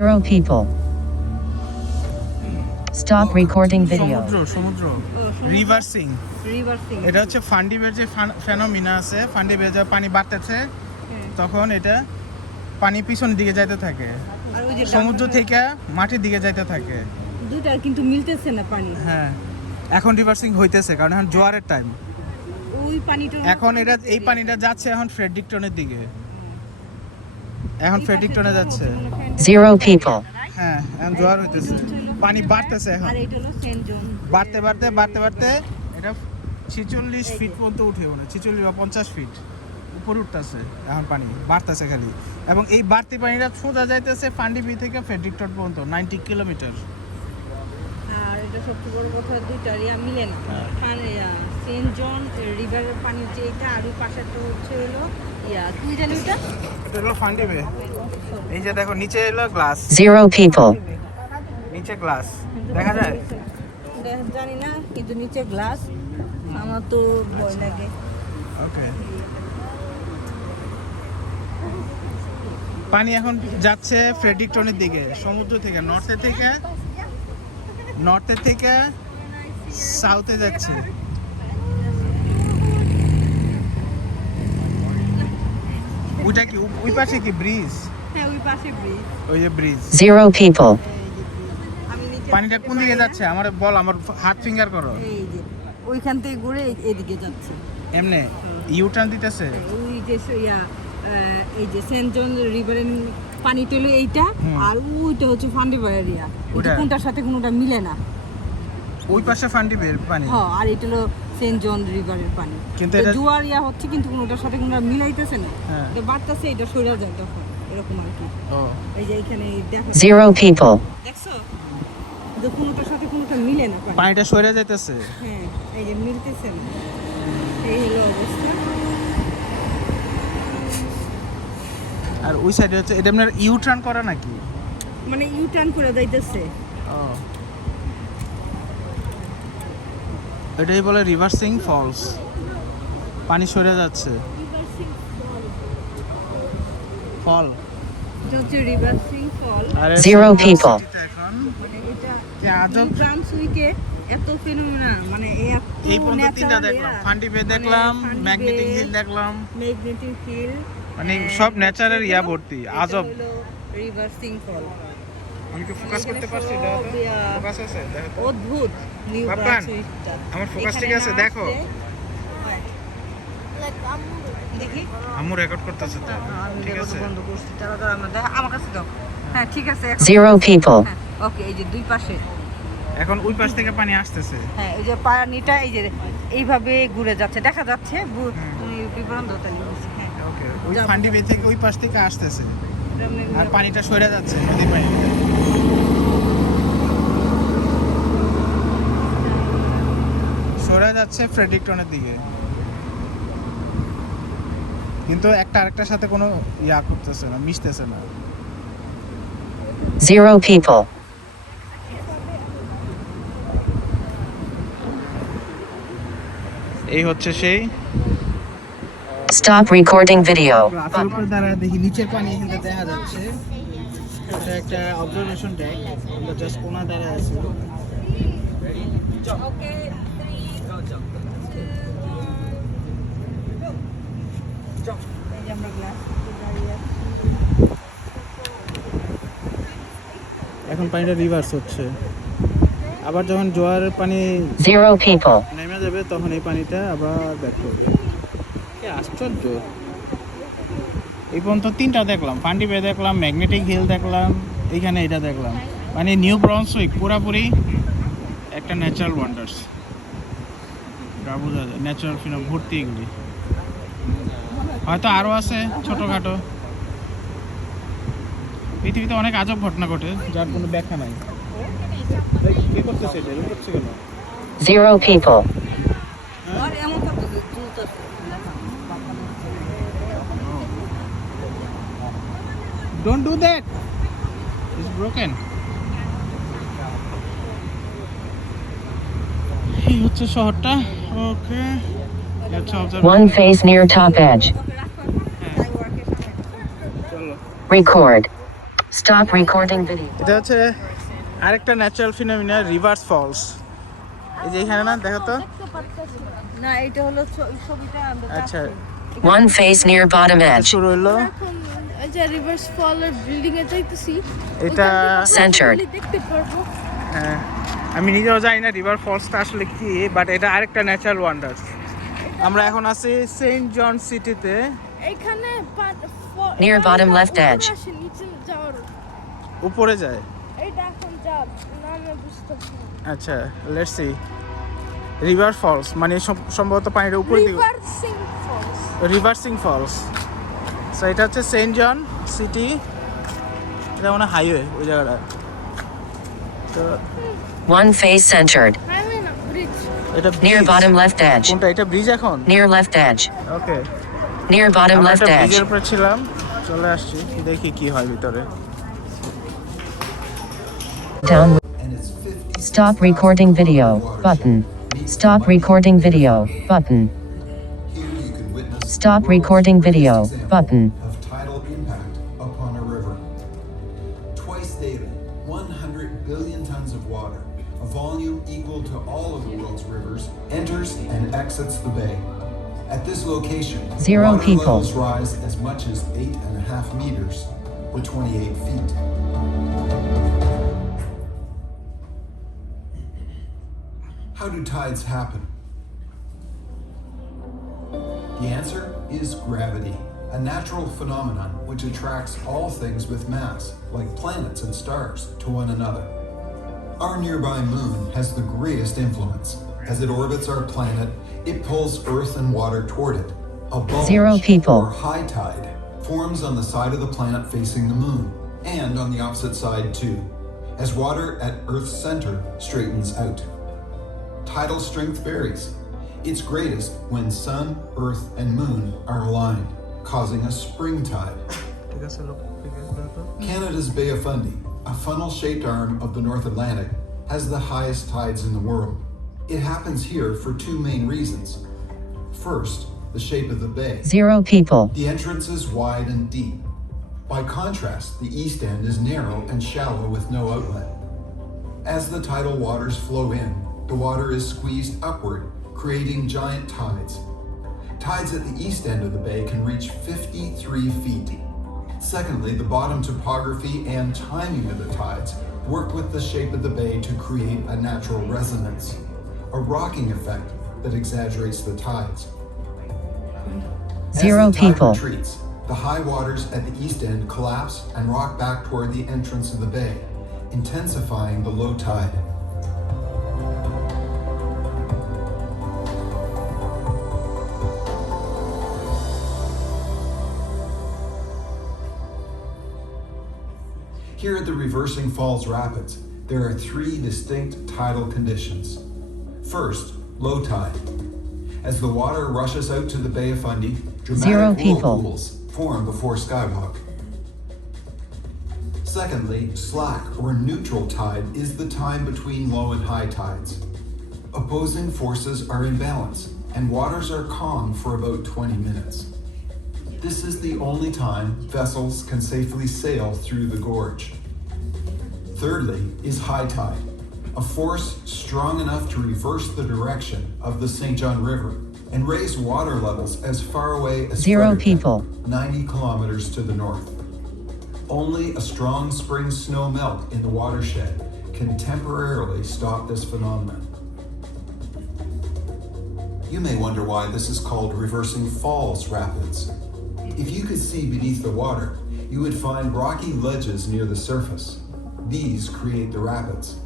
Zero people. Stop recording video. সমুদ্র reversing এটা হচ্ছে ফান্ডি বের যে ফেনোমিনা আছে, ফান্ডি বের যে পানি বাড়তেছে তখন এটা পানি পিছনের দিকে যাইতে থাকে, সমুদ্র থেকে মাটির দিকে যাইতে থাকে, দুইটা কিন্তু মিলতেছে না পানি। হ্যাঁ এখন রিভার্সিং হইতেছে কারণ এখন জোয়ারের টাইম। ওই পানিটা এখন এটা এই পানিটা যাচ্ছে এখন ফ্রেডরিকটনের দিকে, এখন ফ্রেডরিকটনে যাচ্ছে। Zero people. হ্যাঁ এখন জোয়ার হইতেছে, পানি বাড়তেছে এখন, আর এটা হলো সেন্ট জন। বাড়তে বাড়তে বাড়তে বাড়তে এটা 46 ফিট পর্যন্ত উঠে, 46 বা 50 ফিট উপরে উঠতেছে এখন, পানি বাড়তেছে খালি। এবং এই বাড়তি পানিটা সোজা যাইতেছে ফান্ডিবি থেকে ফ্রেডরিকটন পর্যন্ত 90 কিলোমিটার। আর এটা সবচেয়ে বড় কথা, দুইটা এরিয়া মিলে না। সেন্ট জন রিভারের পানি যে এটা, আর ওই পাশেরটা হচ্ছে হলো তুই জানি এটা হলো ফান্ডিবে। এই যে দেখো নিচে হলো গ্লাস, Zero people. নিচে গ্লাস দেখা যায়, জানি না, কিন্তু নিচে গ্লাস। আমার তো ভয় লাগে। ওকে পানি এখন যাচ্ছে ফ্রেডরিকটনের দিকে, সমুদ্র থেকে নর্থে থেকে সাউথে যাচ্ছে। ওইটা কি ওই পাশে কি ব্রিজ? হ্যাঁ ওই পাশে ব্রিজ, ওই যে ব্রিজ। Zero people. আমি নিচে পানিটা কোন দিকে যাচ্ছে আমার বল, আমার হাত ফিঙ্গার করো। এই যে ওইখান থেকে ঘুরে এদিকে যাচ্ছে, এমনে ইউ টার্ন দিতেছে। ওই যে এই যে সেন্ট জন রিভারের পানি হলো এইটা, আর ওইটা হচ্ছে ফান্ডিবা এরিয়া। ওইটা কোনটার সাথে কোনটা মিলে না। ওই পাশে ফান্ডিবের পানি, হ্যাঁ, আর এটা হলো সেন্ট জন রিভারের পানি। কিন্তু এটা এটা জোয়ারিয়া হচ্ছে, কিন্তু কোনটার সাথে কোনটা মিলাইতেছে না। হ্যাঁ। এটা বাড়তেছে, এটা সরে যায় তখন, এরকম আর কি। ও এই যে এখানে দেখো, Zero people. দেখছো যে কোনটার সাথে কোনটা মিলে না পানি। পানিটা সরে যাইতেছে। হ্যাঁ এই যে মিলতেছে না, এই হলো অবস্থা। আর ওই সাইডে হচ্ছে এটা আপনার ইউ টার্ন করা নাকি, মানে ইউ টার্ন করে যাইতেছে। ও এটাই বলে রিভার্সিং ফলস, পানি সরে যাচ্ছে। ফল এটা হচ্ছে রিভার্সিং ফল। আর Zero people. এখন মানে এটা কি আজব, ব্রান্সউইকে এত ফেনোমেনা, মানে এই পর্যন্ত তিনটা দেখলাম, ফান্ডিবে দেখলাম, ম্যাগনেটিক হিল দেখলাম, ম্যাগনেটিক হিল, মানে সব নেচারের ইয়া ভর্তি, আজব। রিভার্সিং ফল। আমি কি ফোকাস করতে পারছি? ফোকাস আছে দেখো, অদ্ভুত নিউ বাপ্পান, ব্রান্সউইকটা। আমার ফোকাস ঠিক আছে দেখো, দেখি আমু রেকর্ড করতেছে তো, ঠিক আছে বন্ধ করছি, তারা আমার কাছে দাও। হ্যাঁ ঠিক আছে, Zero people. ওকে। এই যে দুই পাশে এখন ওই পাশ থেকে পানি আসতেছে। হ্যাঁ, এই যে পানিটা এই যে এইভাবে ঘুরে যাচ্ছে, দেখা যাচ্ছে বিভ্রান্ততা নিয়েছে। হ্যাঁ ওকে ওই ফান্ডিবে থেকে ওই পাশ থেকে আসতেছে, এটা আর পানিটা সরে যাচ্ছে নদী পানি, সরে যাচ্ছে ফ্রেডরিকটনের দিকে, কিন্তু একটা আরেকটার সাথে কোনো ইয়া করতেছে না, মিশতেছে না। Zero people. এই হচ্ছে সেই Stop recording video. গ্লাসের উপর দাঁড়ায় দেখি নিচের পানি এখানে দেখা যাচ্ছে। এটা একটা অবজারভেশন ডেক, আমরা জাস্ট কোনা দাঁড়ায় আছি। এখন পানিটা রিভার্স হচ্ছে, আবার যখন জোয়ারের পানি Zero people. নেমে যাবে তখন এই পানিটা আবার ব্যাক করবে। কি আশ্চর্য, এই পর্যন্ত তিনটা দেখলাম, ফান্ডিবে দেখলাম, ম্যাগনেটিক হিল দেখলাম, এইখানে এটা দেখলাম। মানে নিউ ব্রান্সউইক পুরাপুরি একটা ন্যাচারাল ওয়ান্ডার্স, যা বোঝা যায় ন্যাচারাল ফিনোম ভর্তি এগুলি। হয়তো আরও আছে ছোটোখাটো, পৃথিবীতে অনেক আজব ঘটনা ঘটে যার কোনো ব্যাখ্যা নাই। কি করতেছে এটা, এরকম করছে কেন? Zero people. আর এমন করতেছে, চলতেছে। Don't do that. It's broken. এই হচ্ছে শহরটা। ওকে, let's observe. One face near top edge. চলো Record. Stop recording video. এটা হচ্ছে আরেকটা ন্যাচারাল ফিনোমিনা, রিভার্স ফলস। এই যে এখানে না দেখো তো। না এটা হলো ছবিটা আমরা আচ্ছা, One face near bottom edge. শুরু হলো এখন এই যে রিভার্স ফলের বিল্ডিং এ যাইতেছি এটা। Centered. দেখতে পারবো। হ্যাঁ, আমি নিজেও জানি না রিভার ফলসটা আসলে কি, বাট এটা আরেকটা ন্যাচারাল ওয়ান্ডার। আমরা এখন আছি সেন্ট জন সিটিতে। এখানে Near bottom left edge. নিচে যাওয়ার উপরে যায়। এইটা এখন যাব নামে বুঝতেছি না। আচ্ছা, লেটস সি। রিভার ফলস মানে সম্ভবত পানির উপর দিকে রিভার্সিং ফলস। সো এটা হচ্ছে সেন্ট জন সিটি, এটা মানে হাইওয়ে ওই জায়গাটা। তো One face centered. হাইওয়ে না ব্রিজ। এটা Near bottom left edge. কোনটা? এটা ব্রিজ এখন? Near left edge. ওকে, Near bottom আমরা left একটা edge. ব্রিজের উপরে ছিলাম, চলে আসছি, দেখি কি হয় ভিতরে। Down. Stop recording video. Button. Stop recording video. Button. Stop recording video. Button. Of tidal impact upon a river. Twice daily, 100 billion tons of water, a volume equal to all of the world's rivers, enters and exits the bay. At this location, Zero water people. levels rise as much as 8.5 meters, or 28 feet. How do tides happen? The answer is gravity, a natural phenomenon which attracts all things with mass, like planets and stars, to one another. Our nearby moon has the greatest influence. As it orbits our planet, it pulls earth and water toward it. A bulge, Zero people. or high tide, forms on the side of the planet facing the moon, and on the opposite side too, as water at Earth's center straightens out. Tidal strength varies. It's greatest when sun, earth, and moon are aligned, causing a spring tide. Canada's Bay of Fundy, a funnel-shaped arm of the North Atlantic, has the highest tides in the world. It happens here for two main reasons. First, the shape of the bay. Zero people. The entrance is wide and deep. By contrast, the east end is narrow and shallow with no outlet. As the tidal waters flow in, the water is squeezed upward, creating giant tides. Tides at the east end of the bay can reach 53 feet. Secondly, the bottom topography and timing of the tides work with the shape of the bay to create a natural resonance, a rocking effect that exaggerates the tides. Zero As the tide people. retreats, the high waters at the east end collapse and rock back toward the entrance of the bay, intensifying the low tide. Here at the Reversing Falls Rapids, there are three distinct tidal conditions. First, low tide. As the water rushes out to the Bay of Fundy, Zero dramatic people. whirlpools form before skywalk. Secondly, slack or neutral tide is the time between low and high tides. Opposing forces are in balance, and waters are calm for about 20 minutes. This is the only time vessels can safely sail through the gorge. Thirdly is high tide, a force strong enough to reverse the direction of the St. John River and raise water levels as far away as Zero Fredericton, people. 90 kilometers to the north. Only a strong spring snow melt in the watershed can temporarily stop this phenomenon. You may wonder why this is called Reversing Falls Rapids. If you could see beneath the water, you would find rocky ledges near the surface. These create the rapids.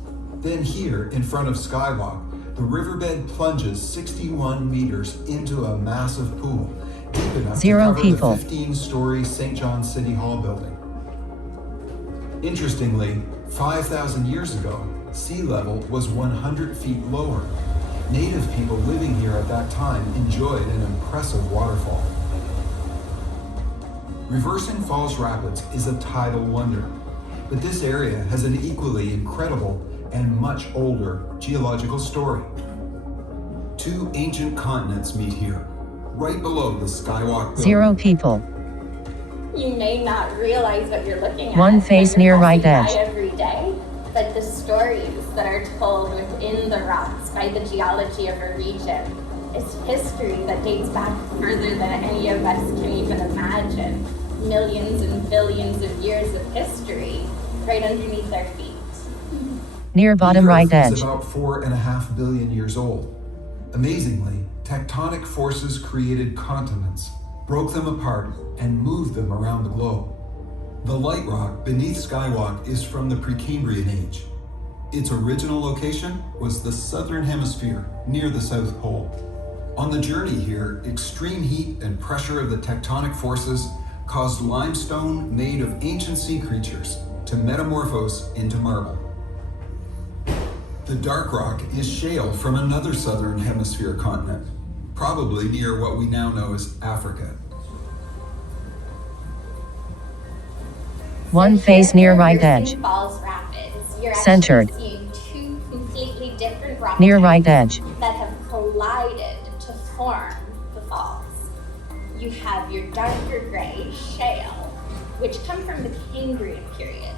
Then here, in front of Skywalk, the riverbed plunges 61 meters into a massive pool, deep enough Zero to cover people. the 15-story St. John City Hall building. Interestingly, 5,000 years ago, sea level was 100 feet lower. Native people living here at that time enjoyed an impressive waterfall. Reversing Falls Rapids is a tidal wonder, but this area has an equally incredible and much older geological story. Two ancient continents meet here, right below the Skywalk building. Zero people. You may not realize what you're looking at. One face when you're near right passing by edge. every day, but the stories that are told within the rocks by the geology of a region is history that dates back further than any of us can even imagine. Millions and billions of years of history right underneath our feet. Near bottom the right Earth is edge. about 4.5 billion years old. Amazingly, tectonic forces created continents, broke them apart, and moved them around the globe. The light rock beneath Skywalk is from the Precambrian age. Its original location was the southern hemisphere, near the South Pole. On the journey here, extreme heat and pressure of the tectonic forces caused limestone made of ancient sea creatures to metamorphose into marble. The dark rock is shale from another southern hemisphere continent, probably near what we now know as Africa. One face near right edge. Falls Rapids. You're Centered. actually seeing two completely different rock Near types right edge. that have collided to form the falls. You have your darker gray shale, which come from the Cambrian period.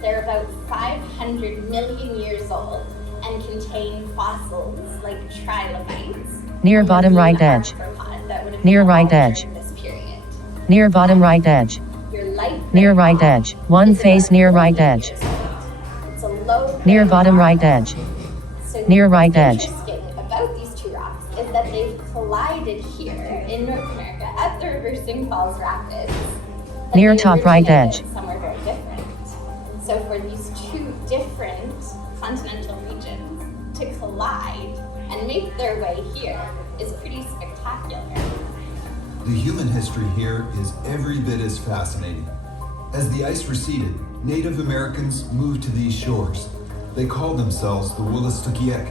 They're about 500 million years old and contain fossils like trilobites. Near and bottom blue right edge. arthropod that would have Near been right altered edge. in this period. Near bottom right edge. Your light Near gray right rock edge. One is face about near 40 right edge. years old. It's a low Near grade bottom rock. right edge. So Near right what's edge. interesting about these two rocks is that they've collided here in North America at the Reversing Falls Rapids. but Near they top right edge. originated somewhere very different. So for these two different continental regions to collide and make their way here is pretty spectacular. The human history here is every bit as fascinating. As the ice receded, Native Americans moved to these shores. They called themselves the Wolastoqiyik,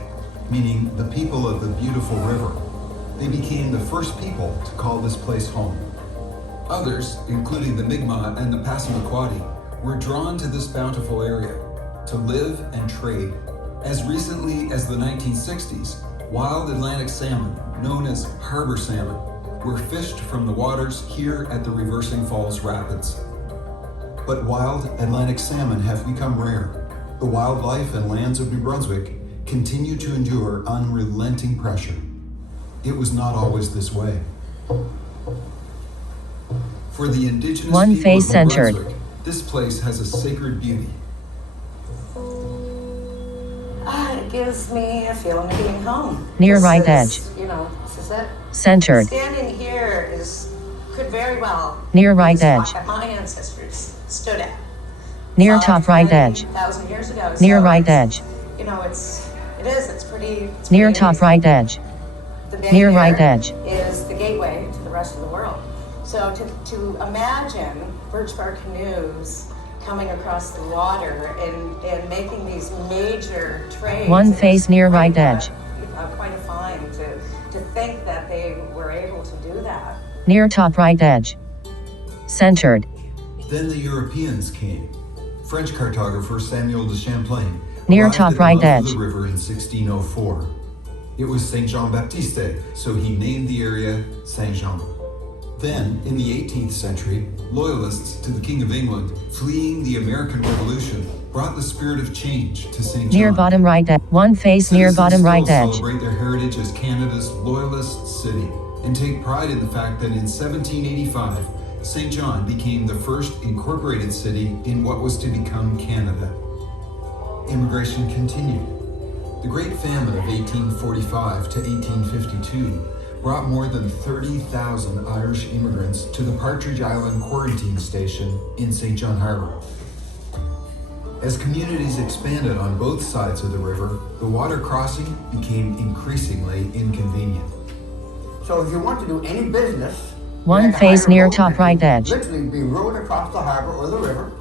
meaning the people of the beautiful river. They became the first people to call this place home. Others, including the Mi'kmaq and the Passamaquoddy, were drawn to this bountiful area to live and trade. As recently as the 1960s, wild Atlantic salmon, known as harbor salmon, were fished from the waters here at the Reversing Falls Rapids. But wild Atlantic salmon have become rare. The wildlife and lands of New Brunswick continue to endure unrelenting pressure. It was not always this way. For the indigenous One people face of New centered. Brunswick, this place has a sacred beauty. It gives me a feeling of being home. Near This right is, edge. You know, this is it. Centered. Standing here could very well Near right be the edge. spot that my ancestors stood at. Near top right edge. 1,000 years ago. Near So right it's- edge. You know, it's pretty. It's Near pretty top amazing. right edge. The bay Near here right edge. is the gateway to the rest of the world. So to imagine birch bark canoes coming across the water and making these major trades. One is face near quite right a- edge. Quite a find to think that they were able to do that. Near top right edge. Centered. Then the Europeans came. French cartographer Samuel de Champlain Near arrived top at the right mouth of edge. the river in 1604. It was Saint Jean Baptiste, so he named the area Saint Jean. Then, in the 18th century, loyalists to the King of England, fleeing the American Revolution, brought the spirit of change to Saint John. Near bottom right edge. One face near Citizens bottom right still edge. celebrate their heritage as Canada's loyalist city and take pride in the fact that in 1785, Saint John became the first incorporated city in what was to become Canada. Immigration continued. The Great Famine of 1845 to 1852 brought more than 30,000 Irish immigrants to the Partridge Island quarantine station in St. John Harbour. As communities expanded on both sides of the river, the water crossing became increasingly inconvenient. So if you want to do any business, One you had to face hire a near boat top and right edge. Literally be rowed across the harbor or the river.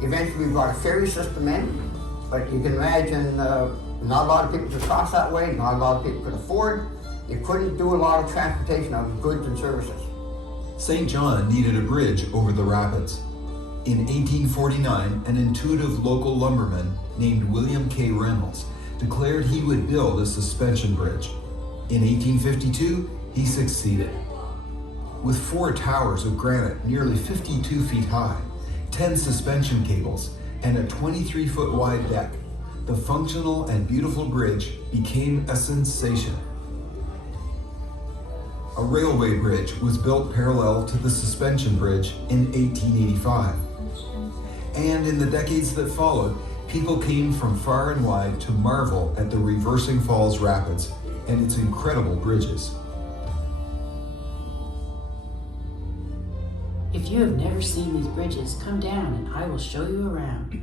Eventually we brought a ferry system in, but you can imagine not a lot of people could cross that way, not a lot of people could afford. You couldn't do a lot of transportation of goods and services. St. John needed a bridge over the rapids. In 1849, an intuitive local lumberman named William K. Reynolds declared he would build a suspension bridge. In 1852, he succeeded. with 4 towers of granite nearly 52 feet high, 10 suspension cables, and a 23-foot wide deck, the functional and beautiful bridge became a sensation. A railway bridge was built parallel to the suspension bridge in 1885. And in the decades that followed, people came from far and wide to marvel at the Reversing Falls Rapids and its incredible bridges. If you have never seen these bridges, come down and I will show you around.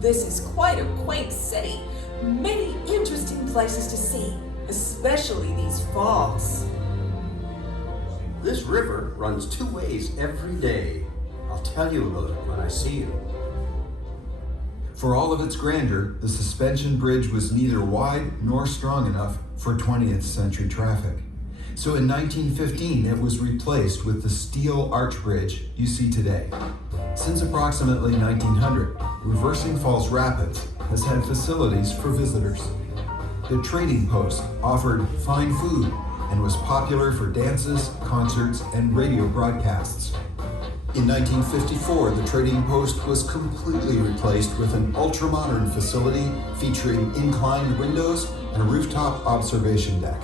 This is quite a quaint city. Many interesting places to see, especially these falls. This river runs 2 ways every day. I'll tell you about it when I see you. For all of its grandeur, the suspension bridge was neither wide nor strong enough for 20th century traffic. So in 1915, it was replaced with the steel arch bridge you see today. Since approximately 1900, Reversing Falls Rapids has had facilities for visitors. The trading post offered fine food and was popular for dances, concerts, and radio broadcasts. In 1954, the trading post was completely replaced with an ultra-modern facility featuring inclined windows and a rooftop observation deck.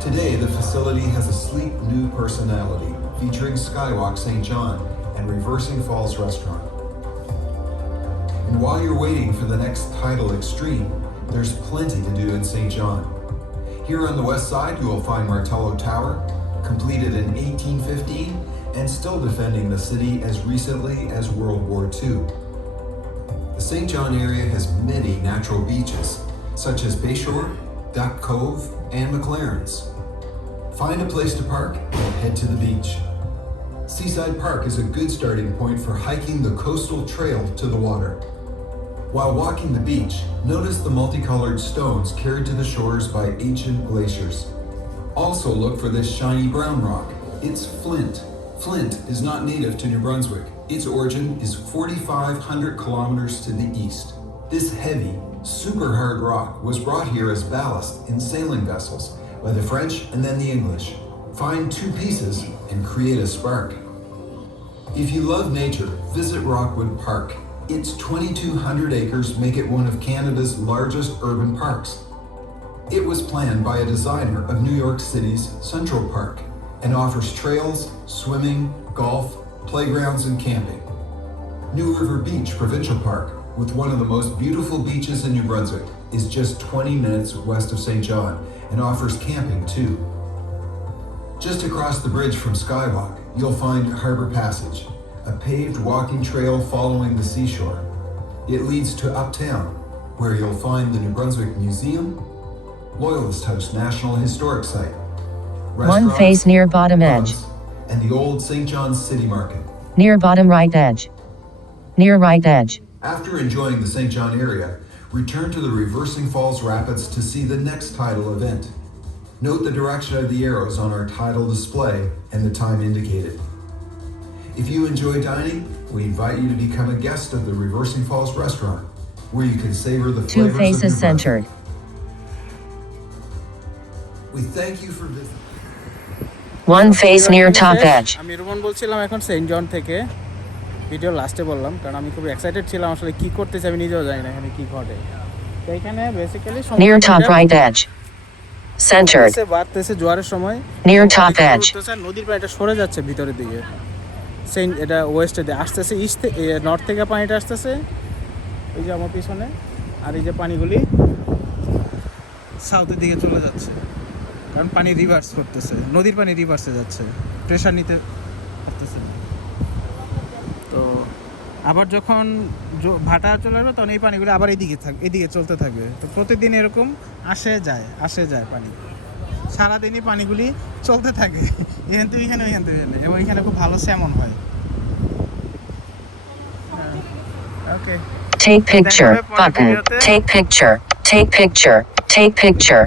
Today, the facility has a sleek new personality featuring Skywalk St. John and Reversing Falls Restaurant. And while you're waiting for the next tidal extreme, there's plenty to do in St. John. Here on the west side, you will find Martello Tower, completed in 1815 and still defending the city as recently as World War II. The St. John area has many natural beaches, such as Bayshore, Duck Cove, and McLaren's. Find a place to park and head to the beach. Seaside Park is a good starting point for hiking the coastal trail to the water. While walking the beach, notice the multicolored stones carried to the shores by ancient glaciers. Also look for this shiny brown rock. It's flint. Flint is not native to New Brunswick. Its origin is 4,500 kilometers to the east. This heavy, super hard rock was brought here as ballast in sailing vessels by the French and then the English. Find 2 pieces and create a spark. If you love nature, visit Rockwood Park. Its 2,200 acres make it one of Canada's largest urban parks. It was planned by a designer of New York City's Central Park and offers trails, swimming, golf, playgrounds, and camping. New River Beach Provincial Park, with one of the most beautiful beaches in New Brunswick, is just 20 minutes west of St. John and offers camping too. Just across the bridge from Skywalk, you'll find Harbor Passage, a paved walking trail following the seashore. It leads to Uptown, where you'll find the New Brunswick Museum, Loyalist House National Historic Site, One face near bottom edge. pubs, and the old St. John's City Market. Near bottom right edge. Near right edge. After enjoying the St. John area, return to the Reversing Falls Rapids to see the next tidal event. Note the direction of the arrows on our tidal display and the time indicated. If you enjoy dining, we invite you to become a guest of the Reversing Falls restaurant, where you can savor the 2 flavors of faces New Brunswick. centered. We thank you for visiting. One face near top edge. আমি Roman বলছিলাম এখন Saint জন থেকে video লাস্টে বললাম কারণ আমি খুব excited ছিলাম আসলে কি করতেছি আমি নিজেও জানি না এখানে কি ঘটে তো এখানে basically Near top right edge. Centered. বাড়তেছে জোয়ারের সময় Near top edge. নদীর পানিটা সরে যাচ্ছে ভিতরের দিকে সেন্ট এটা ওয়েস্টে দিয়ে আসতেছে ইস্ট নর্থ থেকে পানিটা আসতেছে এই যে আমার পিছনে আর এই যে পানিগুলি সাউথের দিকে চলে যাচ্ছে কারণ পানি রিভার্স করতেছে নদীর পানি রিভার্সে যাচ্ছে প্রেশার নিতে পারতেছে তো আবার যখন ভাটা চলে আসবে তখন এই পানিগুলো আবার এইদিকে চলতে থাকবে তো প্রতিদিন এরকম আসে যায় পানি সারাদিনই পানিগুলি চলতে থাকে এখান থেকে এখানে এবং এখানে খুব ভালো স্যামন হয় ওকে Take picture button. Take picture. Take picture. Take picture.